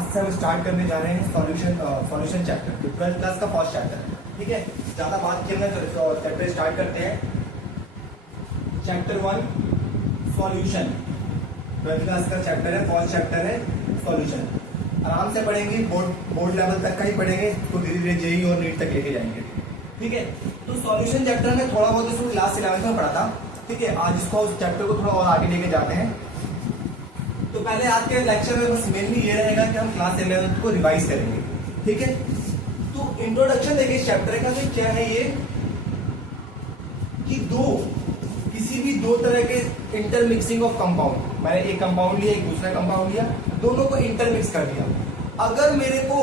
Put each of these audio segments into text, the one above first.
आज से हम स्टार्ट करने जा रहे हैं सॉल्यूशन चैप्टर, 12th क्लास का फर्स्ट चैप्टर। ठीक है, ज्यादा बात किए ना तो चैप्टर स्टार्ट करते हैं। चैप्टर 1 सॉल्यूशन, 12th क्लास का चैप्टर है, फर्स्ट चैप्टर है सॉल्यूशन। आराम से पढ़ेंगे, बोर्ड लेवल तक का ही पढ़ेंगे, तो धीरे धीरे जेई और नीट तक लेके जाएंगे। ठीक है, तो सॉल्यूशन चैप्टर में थोड़ा बहुत इसको क्लास 11th में पढ़ा था। ठीक है, आज इसको उस चैप्टर को थोड़ा और आगे लेके जाते हैं। तो पहले आज के लेक्चर में बस मेनली ये रहेगा कि हम क्लास 11th को रिवाइज करेंगे। ठीक है, तो इंट्रोडक्शन देखिए इस चैप्टर का, तो क्या है ये कि किसी भी दो तरह के इंटरमिक्सिंग ऑफ कंपाउंड, मैंने एक कंपाउंड लिया, एक दूसरा कंपाउंड लिया, दोनों को इंटरमिक्स कर दिया। अगर मेरे को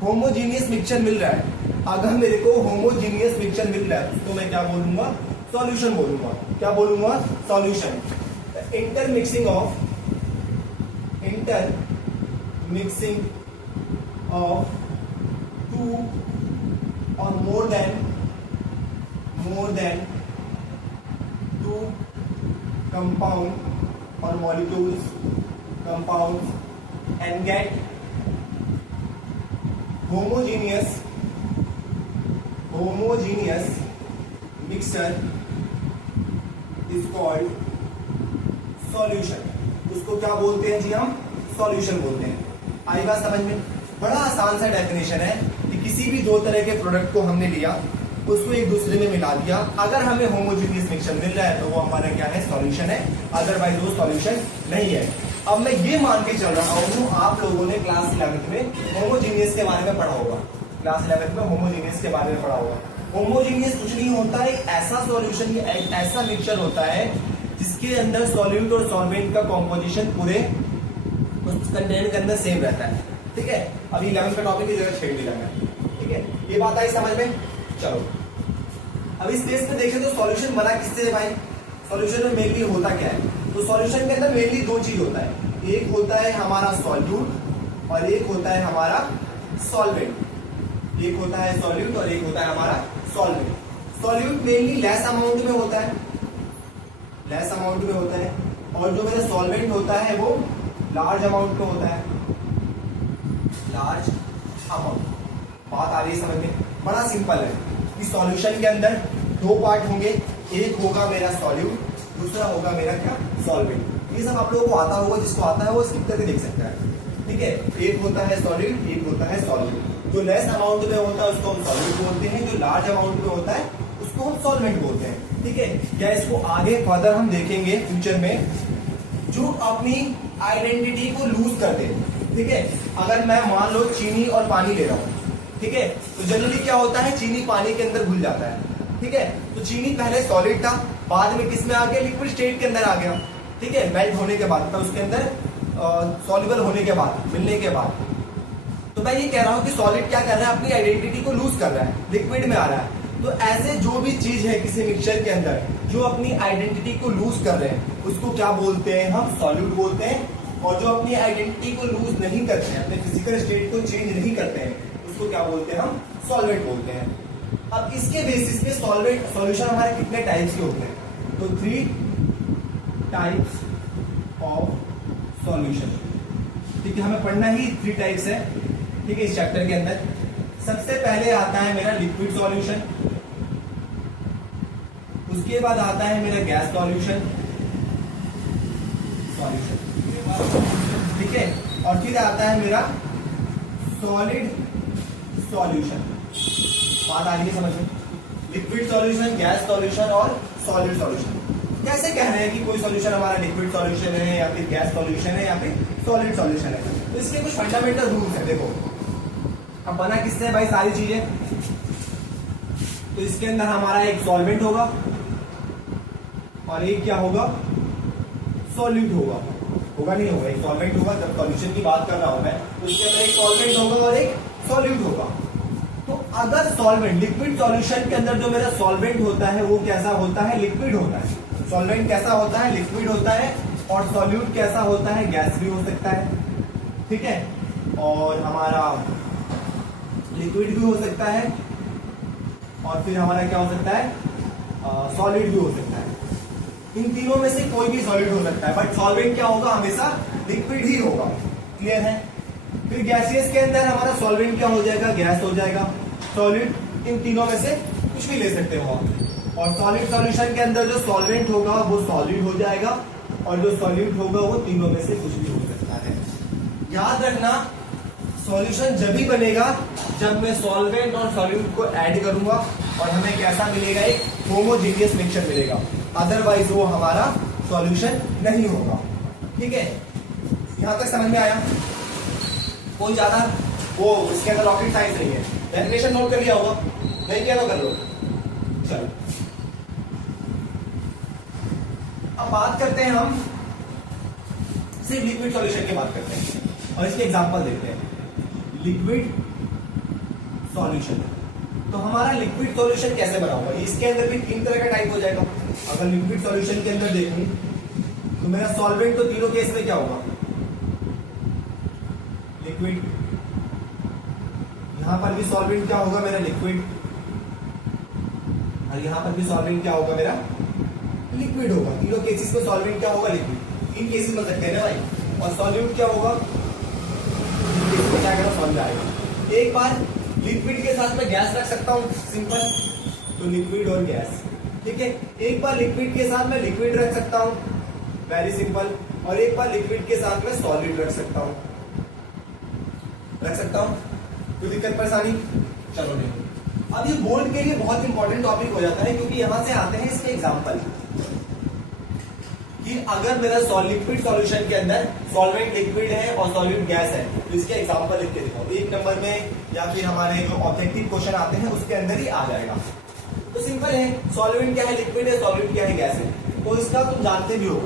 होमोजीनियस मिक्सचर मिल रहा है, अगर मेरे को होमोजीनियस मिक्सचर मिल रहा है तो मैं क्या बोलूंगा? सॉल्यूशन बोलूंगा। क्या बोलूंगा? Solution. Intermixing of two or more than two compound or molecules compound and get homogeneous mixture is called solution. उसको क्या बोलते हैं जी? हम सॉल्यूशन बोलते हैं। आई बात समझ में? बड़ा आसान सा डेफिनेशन है कि किसी भी दो तरह के प्रोडक्ट को हमने लिया, उसको एक दूसरे में मिला दिया, अगर हमें होमोजीनियस मिक्सचर मिल रहा है तो वो हमारा क्या है? सॉल्यूशन है, अदरवाइज वो सॉल्यूशन नहीं है। अब मैं ये मान के चल रहा हूँ, आप लोगों ने क्लास 11th में होमोजीनियस के बारे में पढ़ा होगा। क्लास 11th में होमोजीनियस के बारे में पढ़ा होगा। होमोजीनियस कुछ नहीं होता है, एक ऐसा सॉल्यूशन, एक ऐसा मिक्सचर होता है जिसके अंदर सॉल्यूट और सॉल्वेंट का कॉम्पोजिशन पूरे कंटेनर के अंदर सेम रहता है। ठीक है, अभी 11th का टॉपिक की जगह छेड़ दिया मैंने। ठीक है, ये बात आई समझ में? चलो अब इस केस में देखें तो सॉल्यूशन बना किससे है भाई? सॉल्यूशन में मेनली होता क्या है? तो सॉल्यूशन के अंदर मेनली दो चीज होता है, एक होता है हमारा सॉल्यूट और एक होता है हमारा सॉल्वेंट। एक होता है सॉल्यूट और एक होता है हमारा solvent. Solute mainly less amount में होता है, और जो मेरा सॉल्वेंट होता है वो लार्ज अमाउंट में होता है, लार्ज अमाउंट। बात आ रही है समझ में? बड़ा सिंपल है कि सॉल्यूशन के अंदर दो पार्ट होंगे, एक होगा मेरा सॉल्यूट, दूसरा होगा मेरा क्या? सॉल्वेंट। ये सब आप लोगों को आता होगा, जिसको आता है वो स्किप करके देख सकता है। ठीक है, एक होता है सॉल्यूट, एक होता है सॉल्वेंट। जो लेस अमाउंट में होता है उसको हम सॉल्यूट बोलते हैं, जो लार्ज अमाउंट में होता है उसको हम सॉल्वेंट बोलते हैं। ठीक है, क्या इसको आगे फर्दर हम देखेंगे फ्यूचर में, जो अपनी आइडेंटिटी को लूज करते हैं। ठीक है, अगर मैं मान लो चीनी और पानी ले रहा हूं, ठीक है, तो जनरली क्या होता है? चीनी पानी के अंदर घुल जाता है। ठीक है, तो चीनी पहले सॉलिड था, बाद में किस में आ गया? लिक्विड स्टेट के अंदर आ गया। ठीक है, मेल्ट होने के बाद, उसके अंदर सॉल्युबल होने के बाद, मिलने के बाद। तो मैं ये कह रहा हूं कि सॉलिड क्या कर रहा है? अपनी आइडेंटिटी को लूज कर रहा है, लिक्विड में आ रहा है। तो ऐसे जो भी चीज है किसी मिक्सचर के अंदर जो अपनी आइडेंटिटी को लूज कर रहे हैं, उसको क्या बोलते हैं? हम सॉल्यूट बोलते हैं। और जो अपनी आइडेंटिटी को लूज नहीं करते हैं, अपने फिजिकल स्टेट को चेंज नहीं करते हैं, उसको क्या बोलते हैं? हम सॉल्वेंट बोलते हैं। अब इसके बेसिस पे सॉल्यूशन हमारे कितने टाइप्स के होते हैं? तो 3 टाइप्स ऑफ सॉल्यूशन। ठीक है, हमें पढ़ना ही 3 टाइप्स है। ठीक है, इस चैप्टर के अंदर सबसे पहले आता है मेरा लिक्विड सॉल्यूशन, उसके बाद आता है मेरा गैस सॉल्यूशन। ठीक है, और फिर आता है मेरा सॉलिड सॉल्यूशन। बात आ रही है समझ में? लिक्विड सॉल्यूशन, गैस सॉल्यूशन और सॉलिड सॉल्यूशन। कैसे कह रहे हैं कि कोई सॉल्यूशन हमारा लिक्विड सॉल्यूशन है या फिर गैस सॉल्यूशन है या फिर सॉलिड सॉल्यूशन है? तो इसके कुछ फंडामेंटल रूल्स है। देखो, अब बना किससे है भाई सारी चीजें? तो इसके अंदर हमारा एक सॉल्वेंट होगा और एक क्या होगा? सॉल्यूट होगा। होगा नहीं होगा? एक सॉल्वेंट होगा, जब सॉल्यूशन की बात कर रहा हूं मैं, तो इसके अंदर एक सॉल्वेंट होगा और एक सॉल्यूट होगा। तो अगर सॉल्वेंट, लिक्विड सॉल्यूशन के अंदर जो मेरा सॉल्वेंट होता है वो कैसा होता है? लिक्विड होता है। सॉल्वेंट कैसा होता है? लिक्विड होता है। और सॉल्यूट कैसा होता है? गैस भी हो सकता है। ठीक है, और हमारा लिक्विड भी हो सकता है और फिर हमारा क्या हो सकता है? सॉलिड भी हो सकता है। इन तीनों में से कोई भी सॉलिड हो सकता है, बट सॉल्वेंट क्या होगा? हमेशा लिक्विड ही होगा। क्लियर है। फिर गैसियस के अंदर हमारा सॉल्वेंट क्या हो जाएगा, गैस हो जाएगा। सॉलिड इन तीनों में से कुछ भी ले सकते हो आप। और सॉलिड सॉल्यूशन के अंदर जो सॉल्वेंट होगा वो सॉलिड हो जाएगा, और जो सॉल्यूट होगा वो तीनों में से कुछ भी हो सकता है। याद रखना, सॉल्यूशन जब ही बनेगा जब मैं सॉल्वेंट और सॉल्यूट को ऐड करूंगा और हमें कैसा मिलेगा, एक होमोजेनियस मिक्सचर मिलेगा, अदरवाइज वो हमारा सॉल्यूशन नहीं होगा। ठीक है, यहां तक समझ में आया? कोई ज्यादा वो इसके अंदर रॉकेट साइंस नहीं है। डेफिनेशन नोट कर लिया होगा, नहीं किया तो कर लो। चलो अब बात करते हैं, हम सिर्फ लिक्विड सॉल्यूशन की बात करते हैं और इसके एग्जांपल देखते हैं। लिक्विड सॉल्यूशन, तो हमारा लिक्विड सॉल्यूशन कैसे बना होगा? इसके अंदर भी तीन तरह का टाइप हो जाएगा। अगर लिक्विड सॉल्यूशन के अंदर देखूं तो मेरा सॉल्वेंट तो तीनों केस में क्या होगा, लिक्विड। यहां पर भी सॉल्वेंट क्या होगा, मेरा लिक्विड। और यहां पर भी सॉल्वेंट क्या होगा, मेरा लिक्विड होगा। तीनों केसेस में सॉल्वेंट क्या होगा, लिक्विड। तीन केसेस बन सकते हैं ना भाई। और सॉल्यूट क्या होगा, क्या करना समझ आएगा। एक बार लिक्विड के साथ में गैस रख सकता हूं, सिंपल, तो लिक्विड और गैस। ठीक है, एक बार लिक्विड के साथ में लिक्विड रख सकता हूं, वेरी सिंपल। और एक बार लिक्विड के साथ में सॉलिड रख सकता हूं, रख सकता हूं। कोई दिक्कत परेशानी? चलो नहीं। अब ये बोर्ड के लिए बहुत इंपॉर्टेंट टॉपिक हो जाता है, क्योंकि यहां से आते हैं इसके एग्जाम्पल कि अगर मेरा लिक्विड सॉल्यूशन के अंदर सॉल्वेंट लिक्विड है और सॉल्यूट गैस है, तो इसके एग्जांपल लिख के दिखाओ। एक नंबर में या फिर हमारे जो ऑब्जेक्टिव क्वेश्चन आते हैं उसके अंदर ही आ जाएगा। तो सिंपल है, सॉल्वेंट क्या है, लिक्विड है, सॉल्यूट क्या है, गैस है। तो इसका तुम जानते भी हो,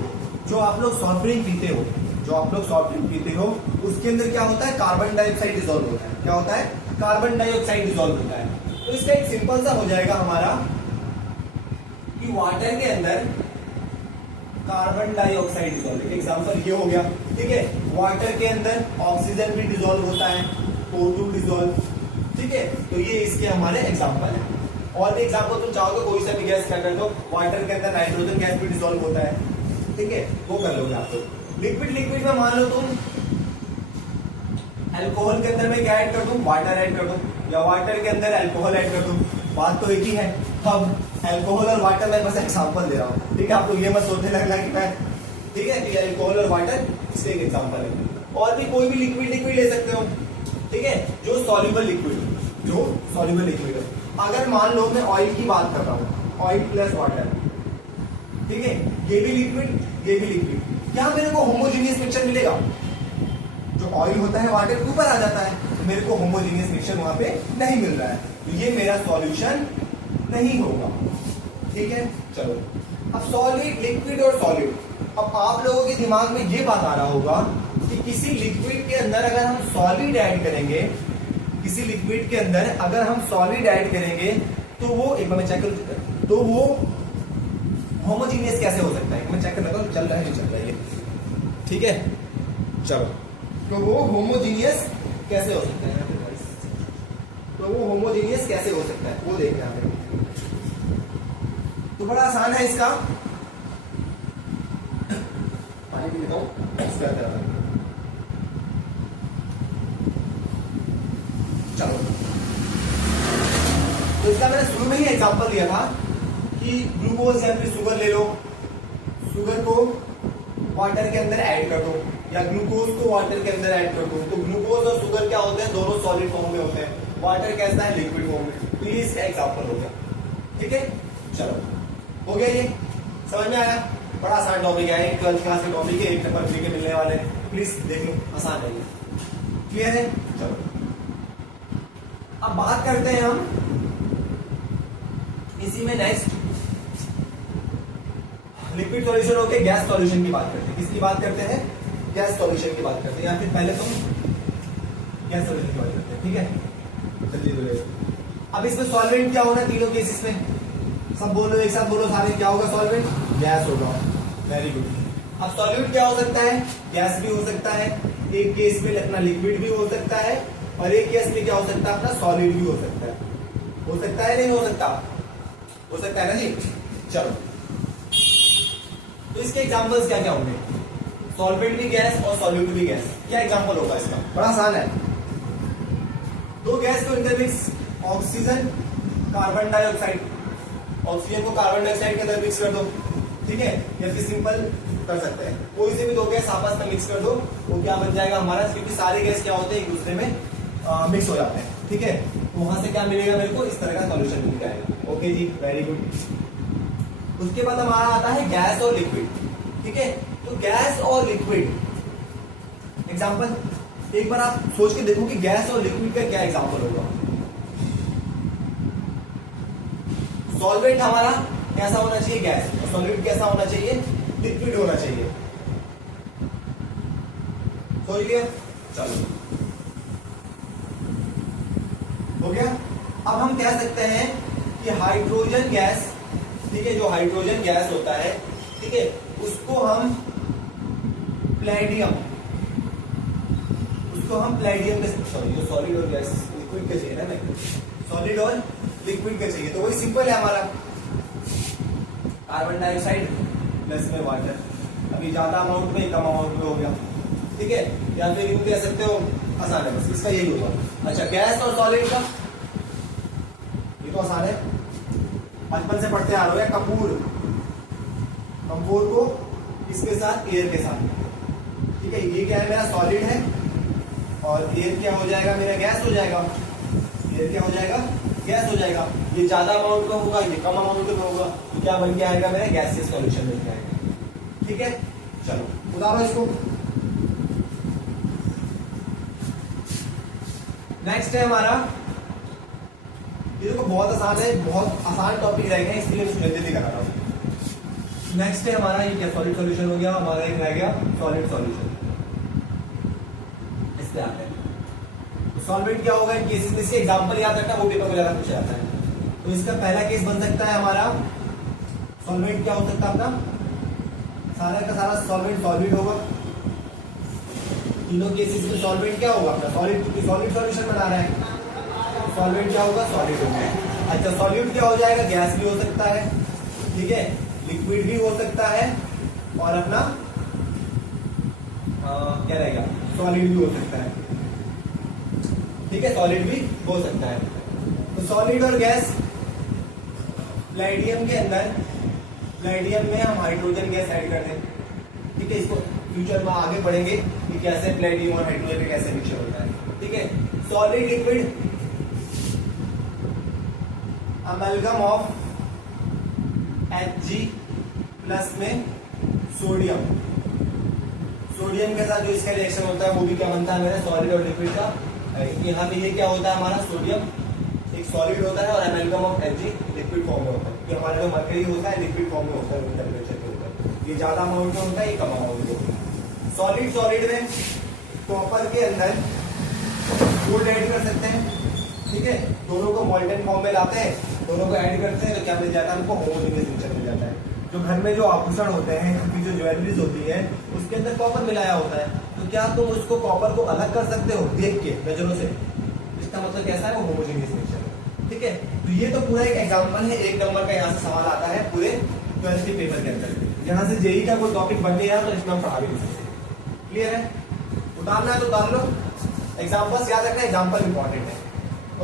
जो आप लोग सॉफ्ट ड्रिंक पीते हो, जो आप लोग सॉफ्ट ड्रिंक पीते हो, उसके अंदर क्या होता है, कार्बन डाइऑक्साइड डिसॉल्व होता है। क्या होता है, कार्बन डाइऑक्साइड डिसॉल्व होता है। तो इसका एक सिंपल सा हो जाएगा हमारा कि वाटर के अंदर कार्बन डाइऑक्साइड डिसॉल्व। एग्जांपल ये हो गया। ठीक है, वाटर के अंदर ऑक्सीजन भी डिसॉल्व होता है, O2 डिसॉल्व। ठीक है, तो ये इसके हमारे एग्जांपल है। और भी एग्जांपल तुम चाहो तो कोई सा भी गैस कर दो, वाटर के अंदर नाइट्रोजन गैस भी डिसॉल्व होता है। ठीक है, वो कर लोगे आप लोग। लिक्विड में मान लो तुम अल्कोहल के अंदर में क्या ऐड कर दूं, वाटर ऐड कर दूं, या वाटर के अंदर अल्कोहल ऐड कर दूं, बात तो एक ही है। अब अल्कोहल और वाटर मैं बस एग्जांपल दे रहा हूँ। ठीक है, आप लोग ये मत सोचने लगना कि मैं, ठीक है, कि अल्कोहल और वाटर इसके एक एग्जांपल है। और भी कोई भी लिक्विड ले सकते हो। ठीक है, जो सॉल्युबल लिक्विड, जो सॉल्युबल लिक्विड है। अगर मान लो मैं ऑयल की बात कर रहा हूँ, ऑयल प्लस वाटर, ठीक है, ये भी लिक्विड, ये भी लिक्विड, क्या मेरे को होमोजेनियस मिक्सचर मिलेगा? जो ऑयल होता है वाटर के ऊपर आ जाता है, तो मेरे को होमोजेनियस मिक्सचर वहां पे नहीं मिल रहा है, तो ये मेरा सॉल्यूशन नहीं होगा। ठीक है, चलो अब सॉलिड, लिक्विड और सॉलिड। अब आप लोगों के दिमाग में ये बात आ रहा होगा कि किसी लिक्विड के अंदर अगर हम सॉलिड ऐड करेंगे, किसी लिक्विड के अंदर अगर हम सॉलिड ऐड करेंगे तो वो, एक बार मैं चेक करूं, तो वो होमोजीनियस कैसे हो सकता है? मैं चेक कर लेता हूं, चल रहा है नहीं चल रहा है ये। ठीक है, चलो, तो वो होमोजीनियस कैसे हो सकता है? तो वो होमोजीनियस कैसे हो सकता है वो देखना है। तो बड़ा आसान है इसका, पानी पी लेता हूं इसका तरह। चलो, तो इसका मैंने शुरू में ही एग्जांपल दिया था कि ग्लूकोज या फिर शुगर ले लो, शुगर को वाटर के अंदर ऐड कर दो, या ग्लूकोज को वाटर के अंदर ऐड कर दो। तो ग्लूकोज और शुगर क्या होते हैं, दोनों सॉलिड फॉर्म में होते हैं, वाटर कैसा है, लिक्विड फॉर्म में। तो ये इसका एग्जांपल हो गया। ठीक है, चलो हो गया, ये समझ में आया? बड़ा आसान टॉपिक है, 12th क्लास के टॉपिक है, 1 नंबर फ्री के मिलने वाले, प्लीज देख लो, आसान है ये। क्लियर है? चलो अब बात करते हैं हम इसी में नेक्स्ट लिक्विड सॉल्यूशन होके गैस सॉल्यूशन की बात करते हैं। किसकी बात करते हैं? गैस सॉल्यूशन की बात करते हैं, या फिर पहले तुम गैस सॉल्यूशन की बात करते हैं। ठीक है, जल्दी। अब इसमें सॉल्वेंट क्या होना, तीनों केसेस में सब बोलो, एक साथ बोलो सारे, क्या होगा? सॉल्वेंट गैस होगा। Very good. अब सॉल्यूट क्या हो सकता है? गैस भी हो सकता है। एक केस में अपना लिक्विड भी हो सकता है, और एक केस में क्या हो सकता है, अपना सॉलिड भी हो सकता है। हो सकता है, नहीं हो सकता? हो सकता है ना जी। चलो, तो इसके एग्जांपल्स क्या क्या होंगे? सॉल्वेंट भी गैस और सॉल्यूट भी गैस। क्या एग्जांपल होगा इसका? बड़ा आसान है। दो गैस को intermix, oxygen carbon dioxide, oxygen को कार्बन डाइऑक्साइड के अंदर मिक्स कर दो, ठीक है, या फिर सिंपल कर सकते हैं, कोई से भी दो गैस आपस में मिक्स कर दो, वो क्या बन जाएगा हमारा, क्योंकि सारे गैस क्या होते हैं एक दूसरे में मिक्स हो जाते हैं, ठीक है, तो वहां से क्या मिलेगा मेरे को, इस तरह का सॉल्यूशन मिल जाएगा। ओके जी, वेरी गुड। उसके बाद हमारा आता है गैस और लिक्विड, ठीक है, तो गैस और लिक्विड एग्जांपल, एक बार आप सोच के देखो कि गैस और लिक्विड का क्या एग्जांपल होगा। सॉल्वेंट हमारा कैसा होना चाहिए, गैस, और सॉल्वेंट कैसा होना चाहिए, लिक्विड होना चाहिए। समझ गया? चलो, हो गया। अब हम कह सकते हैं कि हाइड्रोजन गैस, ठीक है, जो हाइड्रोजन गैस होता है, ठीक है, उसको हम प्लेडियम, के, सॉरी, जो सॉलिड और गैस लिक्विड का चाहिए ना, सॉलिड और लिक्विड का चाहिए, तो वही सिंपल है हमारा, कार्बन डाइऑक्साइड प्लस में वाटर, अभी ज्यादा अमाउंट में कम अमाउंट में हो गया, ठीक है, या फिर यूं कह सकते हो, आसान है, बस इसका यही होगा। अच्छा, गैस और सॉलिड का ये तो आसान है, बचपन से पढ़ते आ रहे हो, कपूर, कंपोर को इसके साथ, एयर के साथ, ठीक है, ये क्या है मेरा सॉलिड है, और एयर क्या हो जाएगा मेरा, गैस हो जाएगा, एयर क्या हो जाएगा, गैस हो जाएगा। ये ज्यादा अमाउंट में होगा, ये कम अमाउंट में होगा, तो क्या बन के आएगा मेरा, गैसियस सॉल्यूशन बन के आएगा, ठीक है। चलो उतारो इसको। नेक्स्ट है हमारा, ये देखो बहुत आसान है, बहुत आसान टॉपिक रहेगा, इसलिए मैं जल्दी करा रहा हूं। नेक्स्ट है हमारा, ये क्या सॉलिड सॉल्यूशन हो गया हमारा, एक रह गया सॉलिड सॉल्यूशन। इस पे आते हैं, सॉल्वेंट क्या होगा, इन केसेस में इसके एग्जांपल याद रखना, वो पेपर वगैरह पूछा जाता है। तो इसका पहला केस बन सकता है हमारा, सॉल्वेंट क्या हो सकता है अपना, सारा का सारा सॉल्वेंट सॉलिड होगा, तीनों केसेस में सॉल्वेंट क्या होगा अपना, सॉलिड, क्योंकि सॉलिड सॉल्यूशन बना रहा है, सॉल्वेंट क्या होगा, सॉलिड होगा। अच्छा, सॉल्यूट क्या हो जाएगा, गैस भी हो सकता है, ठीक है, लिक्विड भी हो सकता है, और अपना क्या रहेगा, सॉलिड भी हो सकता है, ठीक है, सॉलिड भी हो सकता है। तो सॉलिड और गैस, प्लेडियम के अंदर, प्लेडियम में हम हाइड्रोजन गैस ऐड कर दें, ठीक है, इसको फ्यूचर में आगे पढ़ेंगे कि कैसे प्लेडियम और हाइड्रोजन का कैसे मिक्सचर होता है, ठीक है। Solid liquid, amalgam of Hg plus में सोडियम, सोडियम के साथ जो इसका रिएक्शन होता है वो भी क्या बनता है मेरा, सॉलिड और लिक्विड का, क्योंकि यहाँ पे ये क्या होता है हमारा, सोडियम एक सॉलिड होता है और अमेल्गम ऑफ Hg लिक्विड फॉर्म में होता है, क्योंकि हमारा जो मर्करी होता है लिक्विड फॉर्म में होता है टेम्परेचर के ऊपर, ये ज्यादा अमाउंट में होता है, ये कम अमाउंट में होता है। सॉलिड सॉलिड में कॉपर के अंदर गोल्ड ऐड कर सकते हैं, ठीक है, दोनों को मॉल्टन फॉर्म में लाते हैं, दोनों को ऐड करते हैं, तो क्या मिल जाता है हमको, होमोजेनियस मिक्सचर मिल जाता है। जो घर में जो आभूषण होते हैं, उनकी जो ज्वेलरीज होती है, उसके अंदर कॉपर मिलाया होता है, तो क्या तुम उसको कॉपर को अलग कर सकते हो देख के नजरों से, इसका मतलब कैसा है, वो होमोजेनियस मिक्सचर है, ठीक है। तो ये तो पूरा एक एग्जांपल है, एक नंबर का यहाँ से सवाल आता है पूरे 12th के पेपर के अंदर, यहाँ से जेई का कोई टॉपिक बन नहीं रहा तो इसमें हम पढ़ा भी नहीं सकते। क्लियर है? उतारना है तो उतार लो, एग्जाम्पल्स याद रखना, एग्जाम्पल इंपॉर्टेंट है,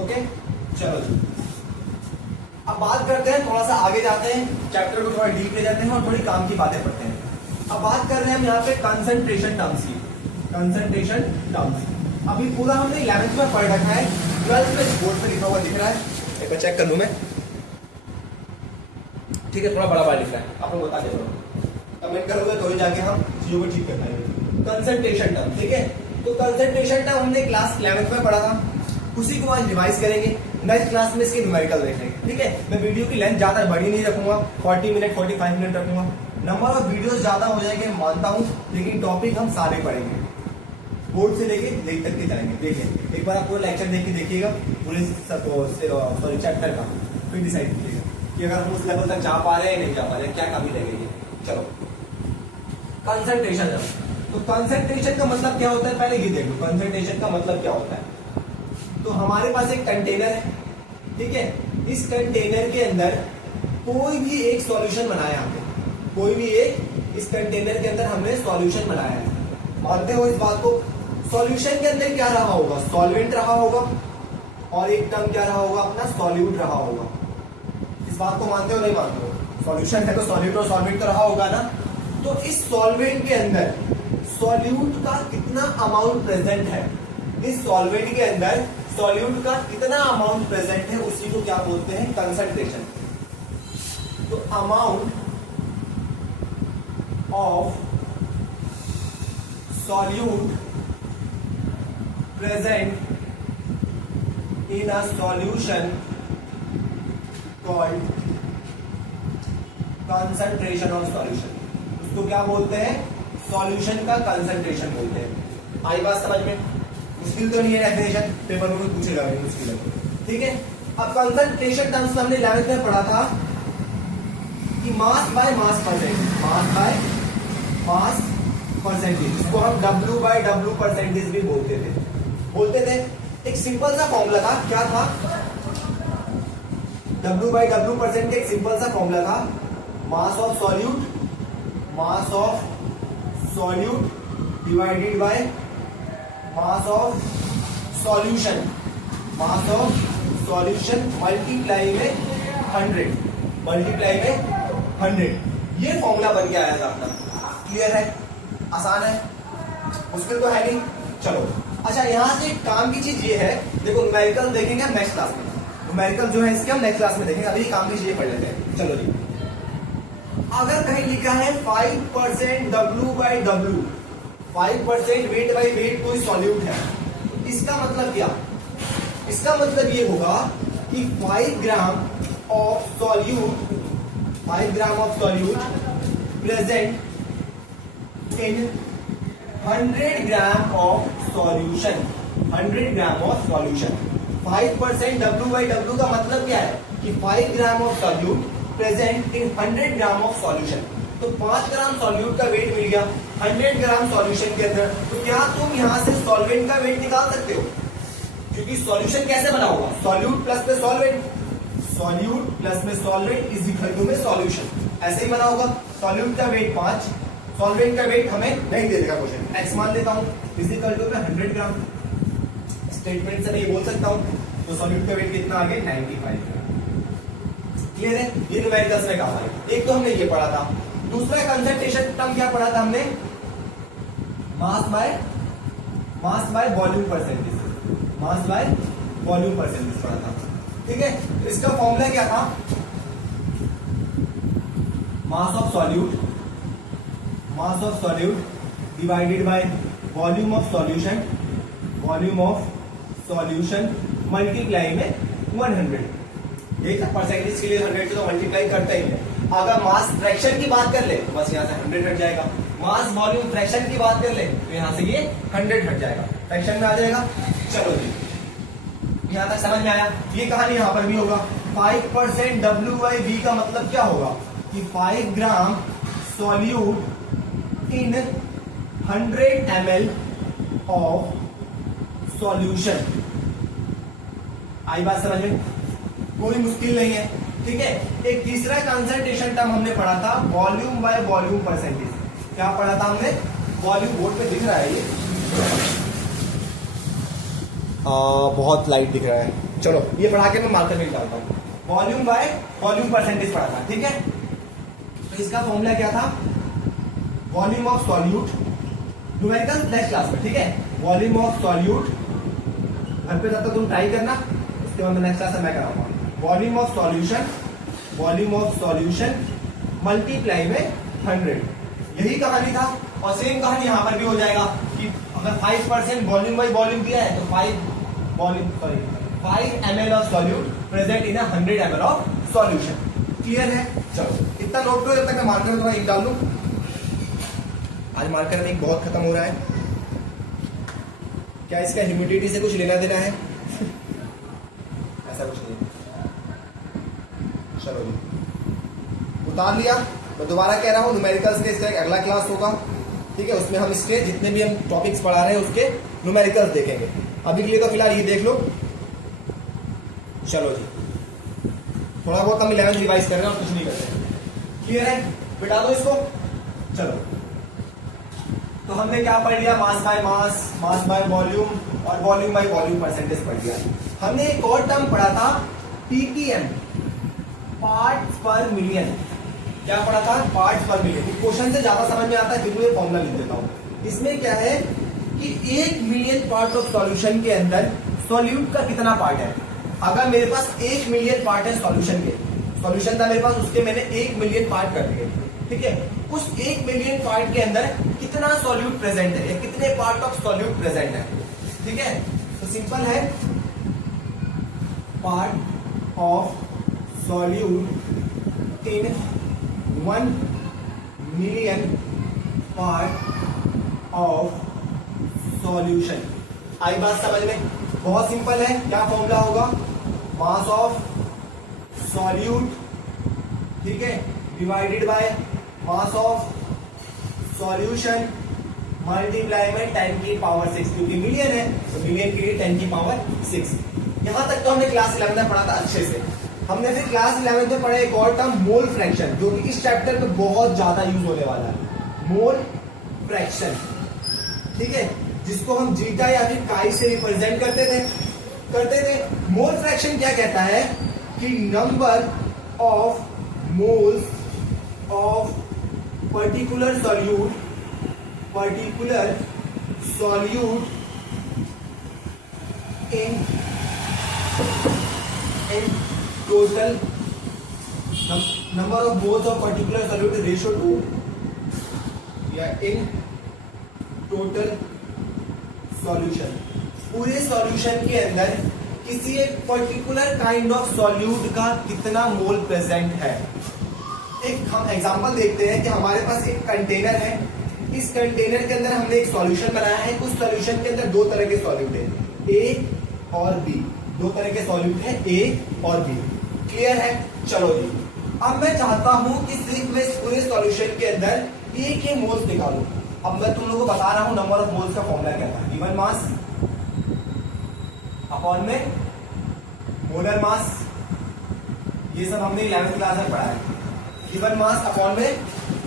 ओके। चलो जी, अब बात करते हैं, थोड़ा सा आगे जाते हैं, चैप्टर को थोड़ा डीप ले जाते हैं और थोड़ी काम की बातें पढ़ते हैं। अब बात कर रहे हैं हम यहाँ पे कंसंट्रेशन टर्म्स की, कंसंट्रेशन टर्म्स। अभी पूरा हमने 11th में पढ़ रखा है, 12th में बोर्ड पे लिखा हुआ दिख रहा है, एक बार चेक कर लूं मैं, ठीक है, थोड़ा बड़ा बड़ा लिख रहा है, आप लोग बता दे, कमेंट करोगे तो ही जाके हम चीजों को ठीक कर पाएंगे। कंसंट्रेशन टर्म, ठीक है, तो कंसंट्रेशन टर्म हमने क्लास 11th में पढ़ा था, उसी को आज रिवाइज करेंगे, नेक्स्ट क्लास में इसके न्यूमेरिकल देखेंगे, ठीक है। मैं वीडियो की लेंथ ज्यादा बड़ी नहीं रखूंगा, 40 मिनट 45 मिनट रखूंगा, नंबर ऑफ वीडियोस ज्यादा हो जाएंगे मानता हूं, लेकिन टॉपिक हम सारे पढ़ेंगे, बोर्ड से लेके लेक तक के जाएंगे। देखिए एक बार आप पूरा लेक्चर देख के देखिएगा पूरे सॉरी चैप्टर का, फिर डिसाइड कीजिएगा कि अगर हम उस लेवल तक जा पा रहे हैं नहीं जा पा रहे हैं, क्या कमी लगेगी। चलो, कंसंट्रेशन, तो कंसंट्रेशन का मतलब क्या होता है, पहले ये देखो कंसंट्रेशन का मतलब क्या होता है। तो हमारे पास एक कंटेनर है, ठीक है, इस कंटेनर के अंदर कोई भी एक सॉल्यूशन बनाया हमने, कोई भी एक इस कंटेनर के अंदर हमने सॉल्यूशन बनाया है, मानते हो इस बात को? सॉल्यूशन के अंदर क्या रहा होगा? सॉल्वेंट रहा होगा, और एक टर्म क्या रहा होगा अपना? सॉल्यूट रहा होगा। इस बात को मानते हो नहीं मानते हो? सॉल्यूशन है तो सॉल्यूट और सॉल्वेंट तो रहा होगा ना। तो इस सॉल्वेंट के अंदर सॉल्यूट का कितना अमाउंट प्रेजेंट है, इस सॉल्वेंट के अंदर सॉल्यूट का कितना अमाउंट प्रेजेंट है, उसी को क्या बोलते हैं? कंसंट्रेशन। तो amount of solute present in a solution called concentration of solution, उसको क्या बोलते हैं? सॉल्यूशन का कंसंट्रेशन बोलते हैं। आई बात समझ में? मुश्किल तो नहीं है डेफिनेशन, पेपर में कोई पूछेगा नहीं मुश्किल है, ठीक है। अब कंसंट्रेशन टर्म्स में हमने 11th में पढ़ा था कि mass by mass percentage, mass by mass percentage, इसको हम W बाय W परसेंटेज भी बोलते थे। एक सिंपल सा फॉर्मूला था, क्या था? W बाई W परसेंट एक सिंपल सा फॉर्मूला था, mass of solute divided by mass of solution multiply में 100, ये फॉर्मूला बन के आया था अपना। क्लियर है? आसान है, मुश्किल तो है नहीं। चलो अच्छा, यहां से काम की चीज ये है, देखो न्यूमेरिकल देखेंगे हम नेक्स्ट क्लास में, न्यूमेरिकल जो है इसके हम नेक्स्ट क्लास में देखेंगे, अभी काम की चीजें पढ़ लेते हैं। चलो जी, अगर कहीं लिखा है 5% W by W, 5% weight by wait कोई सॉल्यूट है, इसका मतलब क्या? इसका मतलब ये होगा कि 5 gram of solute present in 100 gram of solution, 5% W by W का मतलब क्या है कि 5 gram of solute present in 100 gram of solution. तो 5 ग्राम सॉल्यूट का वेट मिल गया 100 ग्राम सॉल्यूशन के अंदर। तो क्या तुम यहां से सॉल्वेंट का वेट निकाल सकते हो? क्योंकि सॉल्यूशन कैसे बना होगा? सॉल्यूट प्लस में सॉल्वेंट इज इक्वल टू में सॉल्यूशन, ऐसे ही बना होगा। सॉल्यूट का वेट 5, सॉल्वेंट का वेट हमें नहीं दे देगा क्वेश्चन, एक्स मान लेता हूं, इज इक्वल टू में 100 ग्राम। स्टेटमेंट से मैं ये बोल सकता हूं, तो सॉल्यूट का वेट कितना आ गया? 95 ग्राम। क्लियर है? ये न्यूमेरिकल्स में कहा है। एक तो हमने ये पढ़ा था, दूसरा कंसंट्रेशन टर्म क्या पढ़ा था हमने? मास बाय वॉल्यूम परसेंटेज, पढ़ा था, ठीक है। तो इसका फॉर्मूला क्या था? Mass of solute divided by volume of solution multiply में 100। ठीक है, परसेंटेज के लिए 100 से तो मल्टीप्लाई करता ही है। अगर मास फ्रैक्शन की बात कर ले तो बस यहाँ से 100 हट जाएगा, मास वॉल्यूम फ्रैक्शन की बात कर ले तो यहाँ से ये 100 हट जाएगा, फ्रैक्शन में आ जाएगा। चलो जी, यहाँ तक समझ में आया? ये कहानी यहाँ पर भी होगा। 5% W बाई V का मतलब क्या होगा कि 5 gram solute in 100 ml of solution. आई बात समझ में? कोई मुश्किल नहीं है, ठीक है। एक तीसरा कंसंट्रेशन टर्म हमने पढ़ा था, वॉल्यूम बाय वॉल्यूम परसेंटेज। क्या पढ़ा था हमने? वॉल्यूम, बोर्ड पे दिख रहा है ये, बहुत लाइट दिख रहा है। चलो ये पढ़ा के मैं मार्कर में निकालता हूँ। वॉल्यूम बाय वॉल्यूम परसेंटेज पढ़ा था, ठीक है। तो इसका फॉर्मूला क्या था? Volume of solute, numerical next class में, ठीक है। वॉल्यूम ऑफ सॉल्यूट, घर पे तब तक तुम ट्राई करना, उसके बाद नेक्स्ट क्लास में मैं कराऊंगा। वॉल्यूम ऑफ सॉल्यूशन मल्टीप्लाई में 100, यही कहानी था। और सेम कहानी यहां पर भी हो जाएगा कि अगर 5% वॉल्यूम बाई वॉल्यूम दिया है तो 5 ml of solute present in 100 ml of solution. Clear है? चलो इतना नोट करो, जब तक मैं मार्कर में थोड़ा इंक डाल लूं। आज मार्कर में इंक बहुत खत्म हो रहा है। क्या इसका ह्यूमिडिटी से कुछ लेना देना है? ऐसा कुछ नहीं। चलो जी, उतार लिया। मैं दोबारा कह रहा हूँ, न्यूमेरिकल्स के इसका एक अगला क्लास होगा, ठीक है। उसमें हम इसके जितने भी हम टॉपिक्स पढ़ा रहे हैं उसके न्यूमेरिकल्स देखेंगे। अभी के लिए तो फिलहाल ये देख लो। चलो जी, थोड़ा बहुत हम 11th रिवाइज कर रहे हैं और कुछ नहीं करते। क्लियर है? बिठा दो इसको। चलो, तो हमने क्या पढ़ लिया? Mass by mass, mass by volume और वॉल्यूम बाय वॉल्यूम परसेंटेज पढ़ लिया। हमने एक और टर्म पढ़ा था ppm, पार्ट्स पर मिलियन। क्या पढ़ा था? पार्ट्स पर मिलियन। क्वेश्चन से ज्यादा समझ में आता है, फिर मैं फॉर्मूला लिख देता हूं। इसमें क्या है कि 1 मिलियन पार्ट ऑफ सॉल्यूशन के अंदर सॉल्यूट का कितना पार्ट है। अगर मेरे पास 1 मिलियन पार्ट है सॉल्यूशन के, सॉल्यूशन था मेरे पास, उसके मैंने 1 मिलियन पार्ट कर दिए, ठीक है। उस 1 मिलियन पार्ट के अंदर कितना सॉल्यूट प्रेजेंट है या कितने पार्ट ऑफ सॉल्यूट प्रेजेंट है, ठीक है। तो सिंपल है, part of solute in 1 million part of solution. आई बात समझ में? बहुत सिंपल है। क्या फॉर्मूला होगा? मास ऑफ सॉल्यूट, ठीक है, divided by mass of solution multiply में 10 की पावर 6, क्योंकि मिलियन है तो मिलियन के लिए 10 की पावर 6। यहां तक तो हमने क्लास 11 में पढ़ा था अच्छे से। हमने फिर क्लास 11 में पढ़ा एक और टर्म मोल फ्रैक्शन, जो कि इस चैप्टर में बहुत ज्यादा यूज होने वाला है। मोल फ्रैक्शन, ठीक है, जिसको हम जीटा या फिर काई से रिप्रेजेंट करते थे। मोल फ्रैक्शन क्या कहता है कि number of moles of particular solute in total number of moles of particular solute ratio two या इन टोटल सॉल्यूशन। पूरे सॉल्यूशन के अंदर किसी एक पर्टिकुलर काइंड ऑफ सॉल्यूट का कितना मोल प्रेजेंट है। एक हम एग्जांपल देखते हैं कि हमारे पास एक कंटेनर है, इस कंटेनर के अंदर हमने एक सॉल्यूशन बनाया है। उस सॉल्यूशन के अंदर दो तरह के सॉल्यूट है, ए और बी। दो तरह के सॉल्यूट है, ए और बी। क्लियर है? चलो जी, अब मैं चाहता हूं कि सिर्फ मैं इस पूरे सॉल्यूशन के अंदर ए के मोल्स निकालूं। अब मैं तुम लोगों को बता रहा हूं नंबर ऑफ मोल्स का फॉर्मूला क्या था। गिवन मास अपॉन में मोलर मास, ये सब हमने 11th क्लास में पढ़ा है। गिवन मास अपॉन में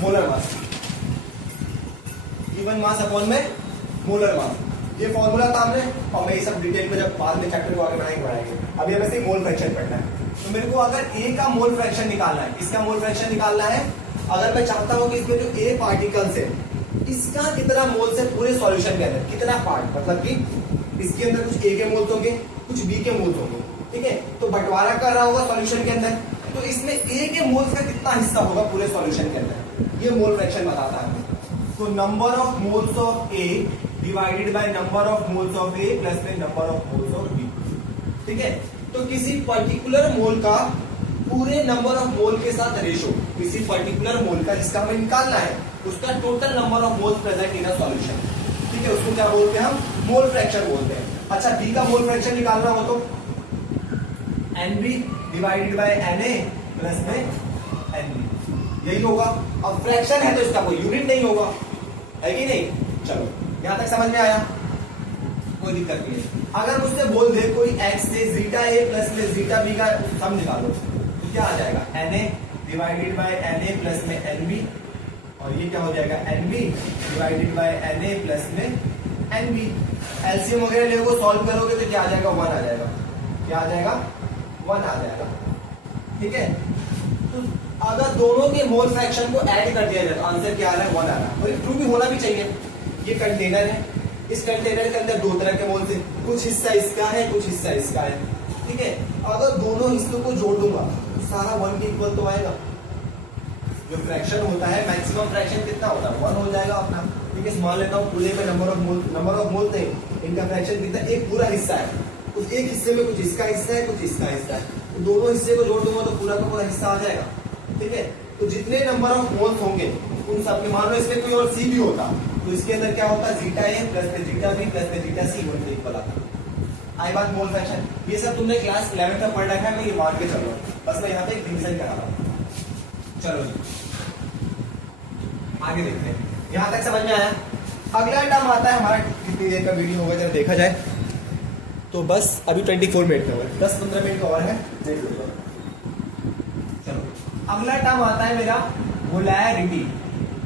molar mass, given mass upon में मोलर मास, ये फॉर्मूला था हमने। और मैं ये सब डिटेल में जब बाद में चैप्टर को आगे बढ़ाएंगे। अभी हमें सिर्फ मोल फ्रैक्शन पढ़ना है। तो मेरे को अगर ए का मोल फ्रैक्शन निकालना है, इसका मोल फ्रैक्शन निकालना है। अगर मैं चाहता हूं कि इसमें जो ए पार्टिकल्स है, इसका कितना मोल्स है पूरे सॉल्यूशन के अंदर, कितना पार्ट, मतलब कि इसके अंदर कुछ ए के मोल्स होंगे, कुछ बी के मोल्स होंगे, ठीक है। तो बंटवारा कर रहा होगा सॉल्यूशन के अंदर, तो इसमें ए के मोल्स का कितना हिस्सा होगा पूरे सॉल्यूशन के अंदर, ये मोल फ्रैक्शन बताता है। तो number of moles of A divided by number of moles of A plus में number of moles of B, ठीक है। तो किसी पर्टिकुलर मोल का पूरे नंबर ऑफ मोल के साथ रेशो, किसी पर्टिकुलर मोल का जिसका हमें निकालना है, उसका total number of moles present in a solution, ठीक है, उसको क्या बोलते हैं हम? मोल फ्रैक्शन बोलते हैं। अच्छा, बी का मोल फ्रैक्शन निकालना हो तो NB divided by Na plus में NB, यही होगा। अब फ्रैक्शन है तो इसका कोई यूनिट नहीं होगा, है कि नहीं? चलो, यहां तक समझ में आया? कोई दिक्कत नहीं है। अगर मुझसे बोल दे कोई x से जीटा ए प्लस में जीटा बी का सम निकालो, तो क्या आ जाएगा? Na divided by Na plus में NB, और ये क्या हो जाएगा? NB divided by Na plus में NB। एलसीएम वगैरह लेके सॉल्व करोगे तो क्या आ जाएगा? 1 आ जाएगा। क्या आ जाएगा? 1 आ जाएगा, ठीक है। तो अगर दोनों के मोल फ्रैक्शन को ऐड कर दिया जाए तो आंसर क्या आ रहा है? 1 आ रहा है। और ट्रू भी होना भी चाहिए। ये कंटेनर है, इस कंटेनर के अंदर दो तरह के मोल्स हैं, कुछ हिस्सा इसका है, कुछ हिस्सा इसका है, ठीक है। अगर दोनों हिस्सों को जोड़ दूंगा तो सारा 1 के इक्वल तो आएगा। जो फ्रैक्शन होता है, मैक्सिमम फ्रैक्शन कितना होता है? 1 हो जाएगा अपना, ठीक है। मान लेता हूँ पूरे में नंबर ऑफ मोल थे, इनका फ्रैक्शन कितना? एक पूरा हिस्सा है, उस एक हिस्से में कुछ इसका हिस्सा है, कुछ इसका हिस्सा है, तो दोनों हिस्से को जोड़ दूंगा तो पूरा का पूरा हिस्सा आ जाएगा, ठीक है। तो जितने नंबर ऑफ मोल्स होंगे उन सब में, मान लो इसमें कोई और सी भी होता तो इसके अंदर क्या होता? जीटा ए प्लस में जीटा बी प्लस में जीटा सी 1 के इक्वल आता। आई बात मोल फ्रैक्शन, ये सब तुमने क्लास 11 में पढ़ रखा है, मैं ये मान के चल रहा हूँ, बस मैं यहाँ पे एक रिवीजन करा रहा हूँ। चलो जी, आगे देखते हैं। यहां तक समझ में आया? अगला टर्म आता है हमारा, कितनी देर का वीडियो होगा जरा देखा जाए तो बस अभी 24 मिनट का हुआ है, 10-15 मिनट का और है। चलो, अगला टर्म आता है मेरा मोलैरिटी।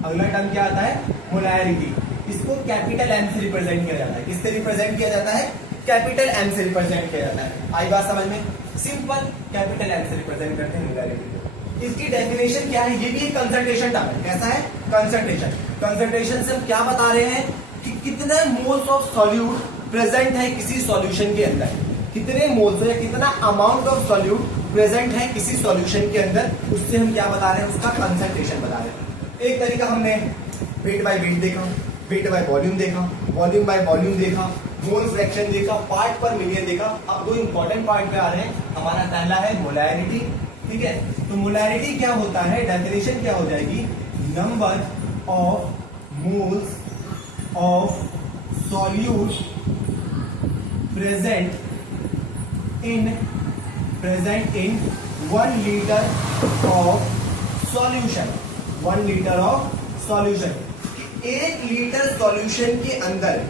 अगला टर्म क्या आता है, मोलैरिटी। इसको कैपिटल एम से रिप्रेजेंट किया जाता है। किससे रिप्रेजेंट किया जाता है, कैपिटल एम से रिप्रेजेंट किया जाता है। आई बात समझ में, सिंपल कैपिटल एम से रिप्रेजेंट करते हैं मोलैरिटी को। इसकी डेफिनेशन क्या है, ये भी एक कंसंट्रेशन टर्म है। कैसा है, कंसंट्रेशन। कंसंट्रेशन से हम क्या बता रहे हैं कि कितने मोल्स ऑफ सॉल्यूट प्रेजेंट है किसी सॉल्यूशन के अंदर, कितने मोल्स या कितना अमाउंट ऑफ सॉल्यूट प्रेजेंट है किसी सॉल्यूशन के अंदर, उससे हम क्या बता रहे हैं, उसका कंसंट्रेशन बता रहे हैं। एक तरीका हमने वेट बाय वेट देखा, वेट बाय वॉल्यूम देखा, वॉल्यूम बाय वॉल्यूम देखा, मोल फ्रैक्शन देखा, पार्ट पर मिलियन देखा। अब दो इंपॉर्टेंट पार्ट पे आ रहे हैं। हमारा पहला है मोलैरिटी, ठीक है। तो मोलैरिटी क्या होता है, डेफिनेशन क्या हो जाएगी, number of moles of solute present in 1 litre of solution. 1 litre of solution, 1 litre solution के अंदर,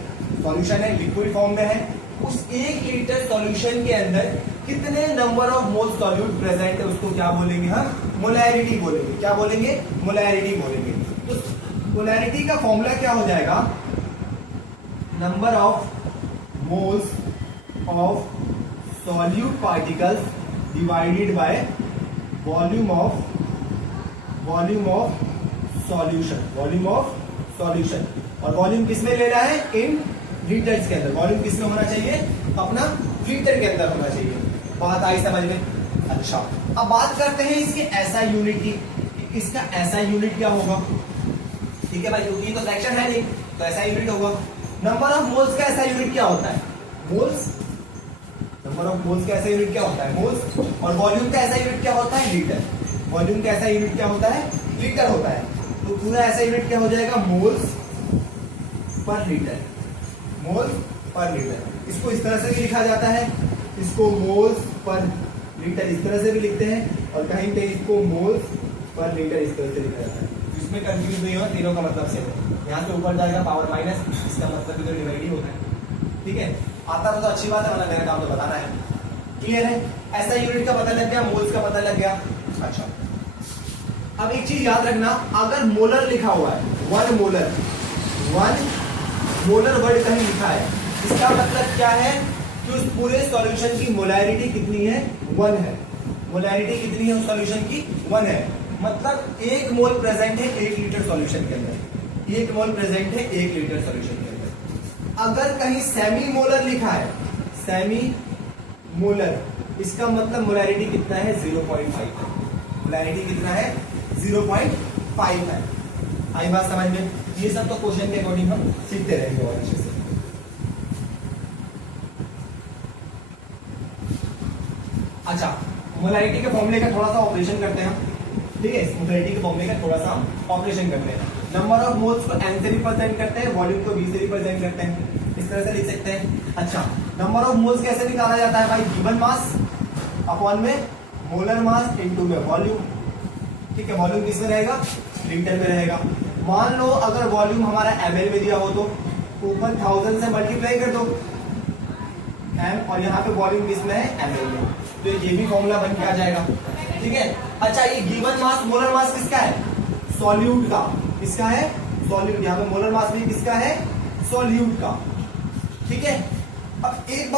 सॉल्यूशन है लिक्विड फॉर्म में है, उस 1 लीटर सॉल्यूशन के अंदर कितने number of mole solute present है, उसको क्या बोलेंगे हम, मोलैरिटी बोलेंगे। क्या बोलेंगे, मोलैरिटी बोलेंगे। तो मोलैरिटी का फॉर्मूला क्या हो जाएगा, number of moles of solute particles divided by volume of solution, volume of solution. और वॉल्यूम किसमें ले रहा है, इन लीटर्स के अंदर। वॉल्यूम किसमें होना चाहिए, अपना लीटर के अंदर होना चाहिए। बात आई समझ में। अच्छा, अब बात करते हैं इसके ऐसा यूनिट की, इसका ऐसा यूनिट क्या होगा, ठीक है भाई, क्योंकि तो फ्रैक्शन है नहीं, तो ऐसा यूनिट होगा। नंबर ऑफ मोल्स का ऐसा यूनिट क्या होता है, मोल्स। नंबर ऑफ मोल्स का ऐसा यूनिट क्या होता है, मोल्स। और वॉल्यूम का ऐसा यूनिट क्या होता है, लीटर। वॉल्यूम का ऐसा यूनिट क्या होता है, लीटर होता है। तो पूरा ऐसा यूनिट क्या हो जाएगा, moles per litre, moles per litre. इसको इस तरह से भी लिखा जाता है, इसको मोल्स पर लीटर इस तरह से भी लिखते हैं, और कहीं पे इसको मोल्स पर लीटर इस तरह से लिखा जाता है। इसमें कंफ्यूज नहीं हो, तीनों का मतलब सेम है। यहाँ से ऊपर जाएगा पावर माइनस, इसका मतलब भी तो डिवाइड ही होता है, ठीक है। आता तो अच्छी बात है, मतलब मेरा काम तो बताना है। क्लियर है, ऐसा यूनिट का पता लग गया, मोल्स का पता लग गया। अच्छा, अब एक चीज याद रखना, अगर मोलर लिखा हुआ है, 1 मोलर वर्ड कहीं लिखा है, इसका मतलब क्या है कि उस पूरे सॉल्यूशन की मोलैरिटी कितनी है, 1 है। मोलैरिटी कितनी है उस सॉल्यूशन की, 1 है। मतलब 1 मोल प्रेजेंट है 1 लीटर सॉल्यूशन के अंदर, 1 मोल प्रेजेंट है 1 लीटर सॉल्यूशन के अंदर। अगर कहीं सेमी मोलर लिखा है, सेमी मोलर, इसका मतलब मोलैरिटी कितना है, 0.5 है। मोलैरिटी कितना है, 0.5 है। आई बात समझ में। ये सब तो क्वेश्चन के अकॉर्डिंग हम सीखते रहेंगे और अच्छे से। अच्छा, मोलैरिटी के फॉर्मूले का थोड़ा सा ऑपरेशन करते हैं, ठीक है। मोलैरिटी के फॉर्मूले का थोड़ा सा ऑपरेशन करते हैं। नंबर ऑफ मोल्स को n से रिप्रेजेंट करते हैं, वॉल्यूम को v से रिप्रेजेंट करते हैं, इस तरह से लिख सकते हैं। अच्छा, नंबर ऑफ मोल्स कैसे निकाला जाता है भाई, गिवन मास अपॉन में मोलर मास इनटू में वॉल्यूम, ठीक है। वॉल्यूम किसमें रहेगा, लीटर में रहेगा। मान लो अगर वॉल्यूम हमारा ml में दिया हो तो ऊपर 1000 से मल्टीप्लाई कर दो m, और यहाँ पे वॉल्यूम किसमें है, ml में, तो ये भी फॉर्मूला बन के आ जाएगा, ठीक है। अच्छा, ये गिवन मास, मोलर मास किसका है, सॉल्यूट का, किसका है, सॉल्यूट। यहाँ पे मोलर मास भी किसका है, सॉल्यूट का, ठीक है। अब एक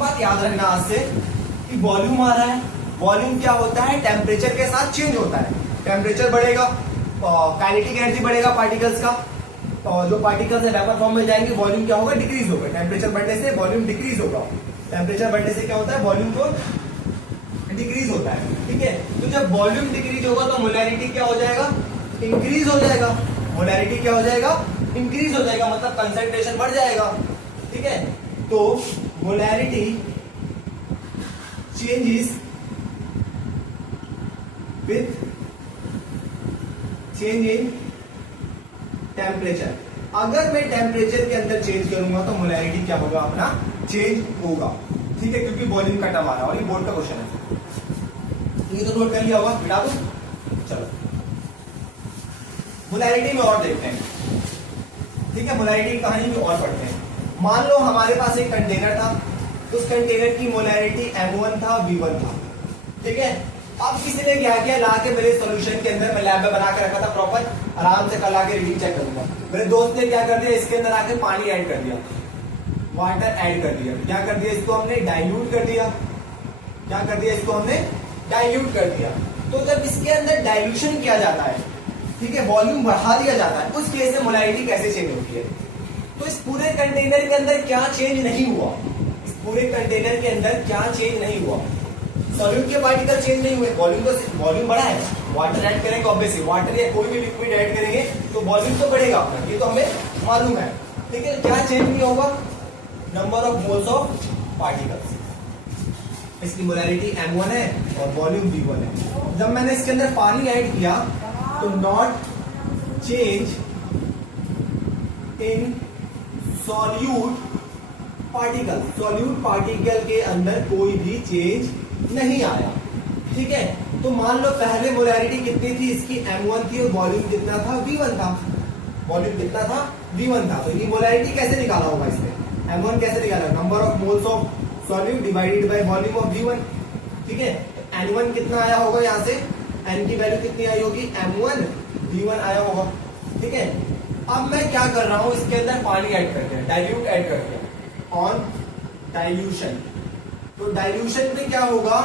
बात याद रखना आज से कि वॉल्यूम आ रहा है, वॉल्यूम क्या होता है, टेम्परेचर के साथ चेंज होता है। टेम्परेचर बढ़ेगा, काइनेटिक एनर्जी बढ़ेगा पार्टिकल्स का, और जो पार्टिकल्स है वेपर फॉर्म में जाएंगे, वॉल्यूम क्या होगा, डिक्रीज होगा। टेम्परेचर बढ़ने से वॉल्यूम डिक्रीज होगा। टेम्परेचर बढ़ने से क्या होता है, वॉल्यूम को डिक्रीज होता है, ठीक है। तो जब वॉल्यूम डिक्रीज होगा तो मोलैरिटी क्या हो जाएगा, इंक्रीज हो जाएगा। मोलैरिटी क्या हो जाएगा, इंक्रीज हो जाएगा, मतलब कंसंट्रेशन बढ़ जाएगा, ठीक है। तो molarity changes with change in temperature. अगर मैं टेम्परेचर के अंदर चेंज करूंगा तो मोलैरिटी क्या होगा, अपना चेंज होगा, ठीक है, क्योंकि वॉल्यूम का टर्म आ रहा है और ये बोर्ड का क्वेश्चन है। ये तो नोट कर लिया होगा, बिठा दो। चलो मोलैरिटी में और देखते हैं, ठीक है। मोलैरिटी की कहानी में और पढ़ते हैं। मान लो हमारे पास एक कंटेनर था, उस कंटेनर की मोलैरिटी M1 था, V1 था, ठीक है। अब किसी ने क्या किया, ला के मेरे सॉल्यूशन के अंदर, मैं लैब में बना के रखा था प्रॉपर, आराम से कल आके रीडिंग चेक करूंगा, मेरे दोस्त ने क्या कर दिया, इसके अंदर आके पानी ऐड कर दिया, वाटर ऐड कर दिया, क्या कर दिया, इसको हमने डाइल्यूट कर दिया, क्या कर दिया, इसको हमने डाइल्यूट कर दिया। तो जब इसके अंदर डाइल्यूशन किया जाता है, ठीक है, वॉल्यूम बढ़ा दिया जाता है, उस केस में मोलैरिटी कैसे चेंज होती है। तो इस पूरे कंटेनर के अंदर क्या चेंज नहीं हुआ, इस पूरे कंटेनर के अंदर क्या चेंज नहीं हुआ, सॉल्यूट के पार्टिकल चेंज नहीं हुए, वॉल्यूम बढ़ा है, वाटर ऐड करेंगे ऑब्वियसली, वाटर या कोई भी लिक्विड ऐड करेंगे तो वॉल्यूम तो बढ़ेगा अपना, ये तो हमें मालूम है, ठीक है। क्या चेंज नहीं होगा, number of moles of particles, इसकी मोलैरिटी m1 है और वॉल्यूम v1 है। जब मैंने इसके अंदर पानी ऐड किया तो not change in solute particle, solute particle के अंदर कोई भी चेंज नहीं आया, ठीक है। तो मान लो पहले मोलैरिटी कितनी थी इसकी, m1 थी और वॉल्यूम कितना था, v1 था, वॉल्यूम कितना था, v1 था। तो ये मोलैरिटी कैसे निकाला होगा, इसमें m1 कैसे निकाला, number of moles of solute divided by volume of v1, ठीक है। n1 कितना आया होगा, यहाँ से n की वैल्यू कितनी आई होगी, m1 v1 आया होगा, ठीक है। अब मैं क्या कर रहा हूं, इसके अंदर पानी ऐड कर दिया, डाइल्यूट ऐड कर दिया, ऑन डाइल्यूशन। तो डाइल्यूशन में क्या होगा,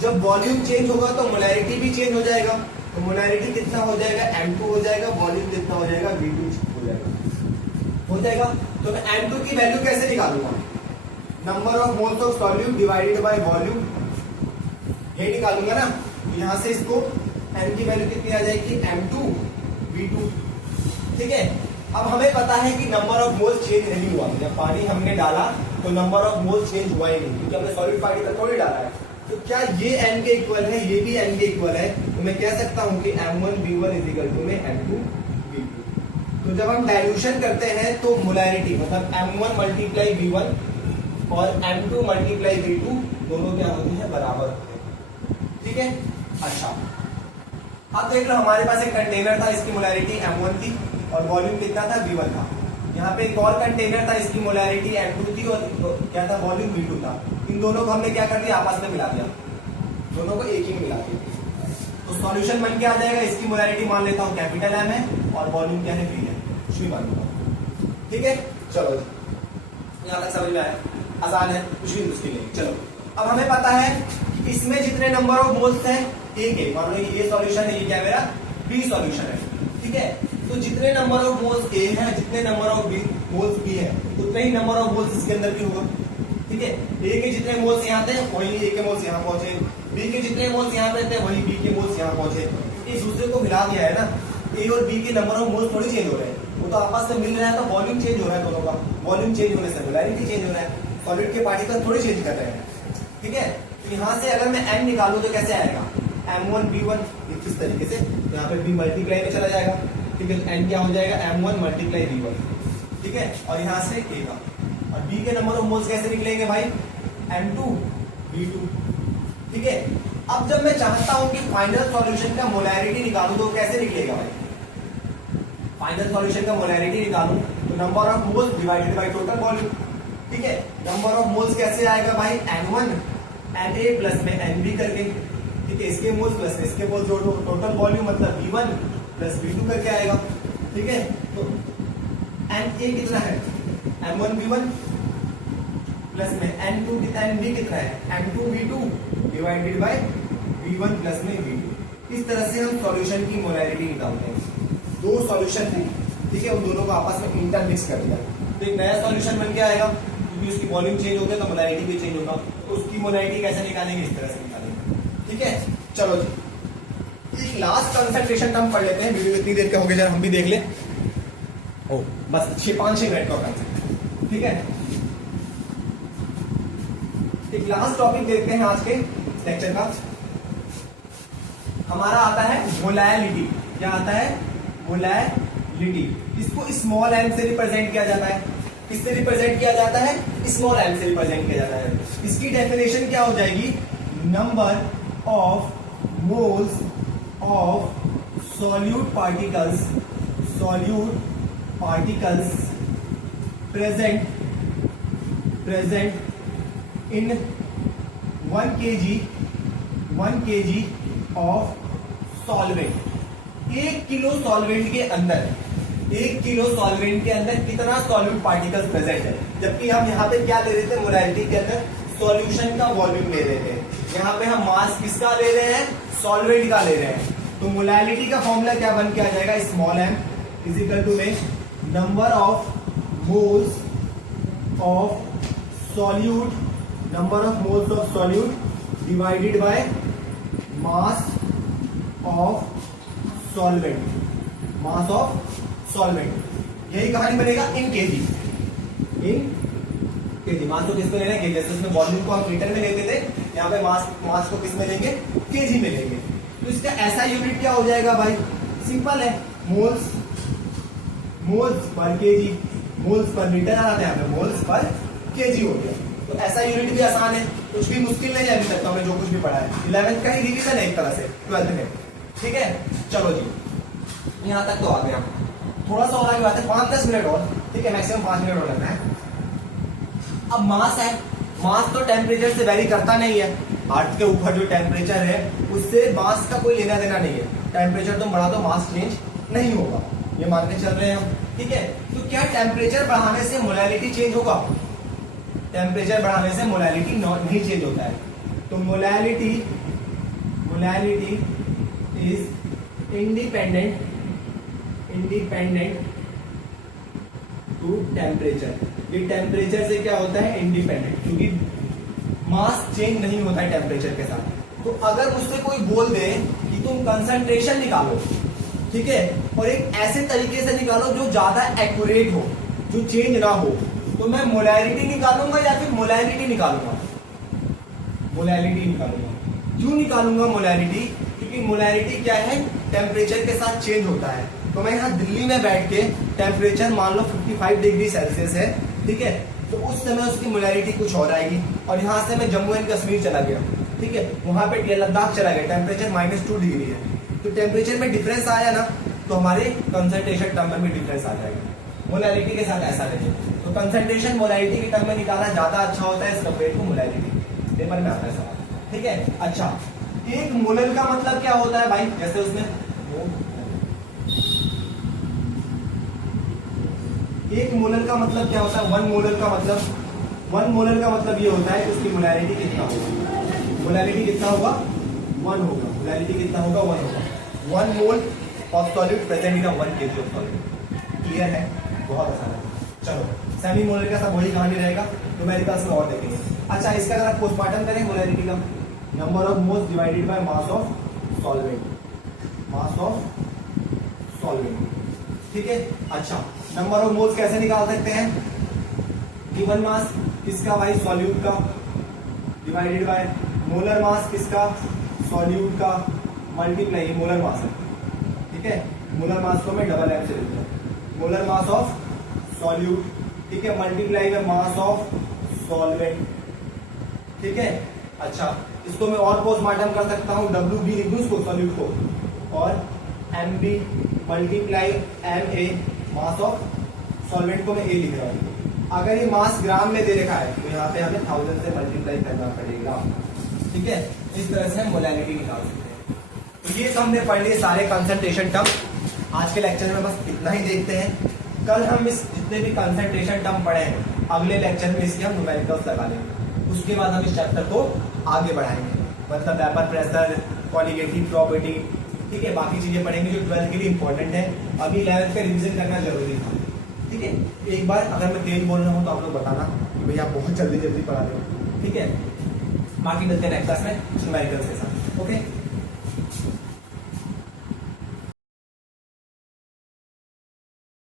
जब वॉल्यूम चेंज होगा तो मोलैरिटी भी चेंज हो जाएगा, तो मोलैरिटी कितना हो जाएगा, m2 हो जाएगा, वॉल्यूम कितना हो जाएगा, v2 हो जाएगा। तो मैं m2 की वैल्यू कैसे निकालूंगा, number of moles of solute divided by volume, ये निकालूंगा ना। तो यहां से इसको m की वैल्यू कितनी आ जाएगी, m2 v2, ठीक है। अब हमें पता है कि नंबर ऑफ मोल्स चेंज नहीं हुआ, जब पानी हमने डाला तो नंबर ऑफ मोल्स चेंज हुआ ही नहीं, क्योंकि हमने सॉलिड पार्टिकल थोड़ी डाला है। तो क्या ये n के इक्वल है, ये भी n के इक्वल है, तो मैं कह सकता हूं कि m1 v1 is equal to में m2 v2। तो जब हम डाइल्यूशन करते हैं तो मोलैरिटी मतलब m1 मल्टीप्लाई v1 और m2 मल्टीप्लाई v2 दोनों क्या होते हैं, बराबर होते हैं, ठीक है। अच्छा, अब देख लो हमारे पास एक कंटेनर था, इसकी मोलैरिटी m1 थी और वॉल्यूम कितना था, v1 था। यहाँ पे एक और कंटेनर था, इसकी मोलैरिटी m2 थी और क्या था, वॉल्यूम v2 था। इन दोनों को हमने क्या कर दिया, आपस में मिला दिया, दोनों को एक ही मिला दिया। तो सॉल्यूशन बन के आ जाएगा, इसकी मोलैरिटी मान लेता हूँ कैपिटल M है और वॉल्यूम क्या है, v है, कुछ भी मान लूंगा, ठीक है। चलो यहाँ तक समझ में आया, आसान है, कुछ भी मुश्किल नहीं। चलो अब हमें पता है कि इसमें जितने नंबर ऑफ मोल्स हैं, एक है, मान लो ये सॉल्यूशन है, ये क्या मेरा बी सॉल्यूशन है, ठीक है। तो जितने नंबर ऑफ मोल्स ए है, जितने नंबर ऑफ मोल्स बी है, उतने ही नंबर ऑफ मोल्स इसके अंदर भी होगा, ठीक है। ए के जितने मोल्स यहाँ थे वही ए के मोल्स यहाँ पहुंचे, बी के जितने मोल्स यहाँ पे थे वही बी के मोल्स यहाँ पहुंचे। एक दूसरे को मिला दिया है ना, ए और बी के नंबर ऑफ मोल्स थोड़ी चेंज हो रहे हैं, वो तो आपस में मिल रहा है, तो वॉल्यूम चेंज हो रहा है दोनों का, वॉल्यूम चेंज होने से मोलैरिटी चेंज हो रहा है, सॉलिड के पार्टिकल थोड़ी चेंज कर रहे हैं, ठीक है। तो यहाँ से अगर मैं m निकालू तो कैसे आएगा, m1 v1 इस तरीके से, यहाँ पे b मल्टीप्लाई में चला जाएगा, ठीक है। n क्या हो जाएगा, m1 मल्टीप्लाई v1, ठीक है। और यहाँ से a का, और b के नंबर ऑफ मोल्स कैसे निकलेंगे भाई, m2 v2, ठीक है। अब जब मैं चाहता हूं कि फाइनल सॉल्यूशन का मोलैरिटी निकालूं तो कैसे निकलेगा भाई, फाइनल सॉल्यूशन का मोलैरिटी निकालूं तो number of moles divided by total volume, ठीक है। नंबर ऑफ मोल्स कैसे आएगा भाई, n1 na प्लस में nb करके, ठीक है। इसके मोल्स प्लस में इसके मोल्स जोड़ो, टोटल वॉल्यूम मतलब v1 प्लस v2 करके आएगा, ठीक है। तो na कितना है, m1 v1 प्लस में n2 nb कितना है, m2 v2 divided by v1 plus में v2। इस तरह से हम सॉल्यूशन की मोलैरिटी निकालते हैं। दो सॉल्यूशन थे, ठीक है, उन दोनों को आपस में इंटरमिक्स कर दिया तो एक नया सॉल्यूशन बन के आएगा, क्योंकि उसकी वॉल्यूम चेंज हो गया तो मोलैरिटी भी चेंज होगा। तो उसकी मोलैरिटी कैसे निकालेंगे, इस तरह से निकालेंगे, ठीक है। चलो जी, एक लास्ट कंसंट्रेशन हम पढ़ लेते हैं, वीडियो इतनी देर का हो गया, जरा हम भी देख ले, ओ बस 5-6 मिनट का कंसेप्ट, ठीक है। एक लास्ट टॉपिक देखते हैं आज के लेक्चर का, हमारा आता है मोलैलिटी। क्या आता है, मोलैलिटी। इसको स्मॉल m से रिप्रेजेंट किया जाता है, किससे रिप्रेजेंट किया जाता है, स्मॉल m से रिप्रेजेंट किया जाता है। इसकी डेफिनेशन क्या हो जाएगी, number of moles of solute particles present in 1 kg of solvent. 1 kilo solvent के अंदर, 1 किलो सॉल्वेंट के अंदर कितना सॉल्यूट पार्टिकल्स प्रेजेंट है, जबकि हम यहाँ पे क्या ले रहे थे, मोलैलिटी के अंदर सॉल्यूशन का वॉल्यूम ले रहे थे। यहाँ पे हम मास किसका ले रहे हैं, सॉल्वेंट का ले रहे हैं। तो मोलैलिटी का फॉर्मूला क्या बन के आ जाएगा, small m is equal to में number of moles of solute, number of moles of solute divided by mass of solvent, mass of solvent. यही कहानी बनेगा इन केजी, इन केजी। मास को किस में लेना है, केजी। जैसे उसमें वॉल्यूम को हम लीटर में लेते थे, यहाँ पे मास को किस में लेंगे, केजी में लेंगे। तो इसका ऐसा यूनिट क्या हो जाएगा भाई, सिंपल है, moles, moles per kg, moles per litre आ रहा था, यहाँ पे मोल्स पर केजी हो गया। तो ऐसा यूनिट भी आसान है, कुछ भी मुश्किल नहीं है अभी तक तो हमें जो कुछ भी पढ़ा है। 11th का ही रिवीजन है एक तरह से 12th में, ठीक है। चलो जी यहाँ तक तो आ गया, थोड़ा सा और आगे बात है, 5-10 मिनट और, ठीक है, मैक्सिमम 5 मिनट और लगना है। अब मास है, मास तो टेम्परेचर से वेरी करता नहीं है। अर्थ के ऊपर जो टेम्परेचर है उससे मास का कोई लेना देना नहीं है। टेम्परेचर तुम बढ़ा दो मास चेंज नहीं होगा, ये मान के चल रहे हैं हम, ठीक है। तो क्या टेम्परेचर बढ़ाने से मोलैलिटी चेंज होगा, टेम्परेचर बढ़ाने से मोलैलिटी नहीं चेंज होता है। तो molality is independent to temperature. ये टेम्परेचर से क्या होता है, इंडिपेंडेंट, क्योंकि मास चेंज नहीं होता है टेम्परेचर के साथ। तो अगर मुझसे कोई बोल दे कि तुम कंसंट्रेशन निकालो, ठीक है, और एक ऐसे तरीके से निकालो जो ज्यादा एक्यूरेट हो, जो चेंज ना हो, तो मैं मोलैलिटी निकालूंगा या फिर मोलैलिटी निकालूंगा, मोलैलिटी निकालूंगा। क्यों निकालूंगा मोलैलिटी, क्योंकि मोलैलिटी क्या है, टेम्परेचर के साथ चेंज होता है। तो मैं यहाँ दिल्ली में बैठ के टेम्परेचर मान लो 55 डिग्री सेल्सियस है, ठीक है, तो उस समय उसकी मोलैलिटी कुछ और आएगी। और यहाँ से मैं जम्मू एंड कश्मीर चला गया, ठीक है, वहां पे लद्दाख चला गया, टेम्परेचर -2 डिग्री है। तो टेम्परेचर में डिफरेंस आया ना, तो हमारे कंसंट्रेशन टर्म में भी डिफरेंस आ जाएगा। मोलैलिटी के साथ ऐसा नहीं है। तो कंसंट्रेशन मोलैलिटी के टर्म में निकालना ज्यादा अच्छा होता है इस कंपेयर टू मोलैलिटी। पेपर में आता है सवाल, ठीक है। अच्छा, एक मोलर का मतलब क्या होता है भाई, जैसे उसमें एक मोलर का मतलब क्या होता है, 1 मोलर का मतलब, 1 मोलर का मतलब ये होता है कि उसकी मोलैलिटी कितना होगा, मोलैलिटी कितना होगा, 1 होगा, मोलैलिटी कितना होगा, 1 होगा। 1 mole of solute present in 1 kg of solute. Clear है, बहुत आसान है। चलो सेमी मोलर का सब वही कहानी रहेगा, न्यूमेरिकल्स में और देखेंगे। अच्छा, इसका अगर आप पोस्टमार्टम करें मोलैलिटी का, number of moles divided by mass of solvent, mass of solvent, ठीक है। अच्छा, नंबर ऑफ मोल्स कैसे निकाल सकते हैं, गिवन मास किसका भाई, सॉल्यूट का, डिवाइडेड बाय मोलर मास किसका, सॉल्यूट का, मल्टीप्लाई, मोलर मास है, ठीक है। मोलर मास को मैं डबल एम से लिखता हूँ, मोलर मास ऑफ सॉल्यूट, ठीक है, multiply by mass of solvent, ठीक है। अच्छा, इसको मैं और पोस्टमार्टम कर सकता हूँ, WB लिख दूँ इसको सॉल्यूट को, और MB multiply MA mass of solvent को मैं A लिख रहा हूँ। अगर ये मास ग्राम में दे रखा है तो यहाँ पे हमें 1000 से मल्टीप्लाई करना पड़ेगा, ठीक है। इस तरह से हम मोलैलिटी निकाल सकते हैं। तो ये हमने पढ़ लिए सारे कंसंट्रेशन टर्म। आज के लेक्चर में बस इतना ही देखते हैं। कल हम इस जितने भी कंसंट्रेशन टर्म पढ़े हैं अगले लेक्चर में इसके हम न्यूमेरिकल्स लगा लेंगे। उसके बाद हम इस चैप्टर को आगे बढ़ाएंगे, मतलब वेपर प्रेशर, कॉलिगेटिव प्रॉपर्टी, ठीक है, बाकी चीजें पढ़ेंगे जो 12th के लिए इंपॉर्टेंट है। अभी 11th का रिवीजन करना जरूरी था, ठीक है। एक बार अगर मैं तेज बोल रहा हूँ तो आप लोग बताना कि भैया बहुत जल्दी पढ़ा रहे हो, ठीक है। बाकी मिलते हैं नेक्स्ट क्लास में न्यूमेरिकल्स के साथ, ओके।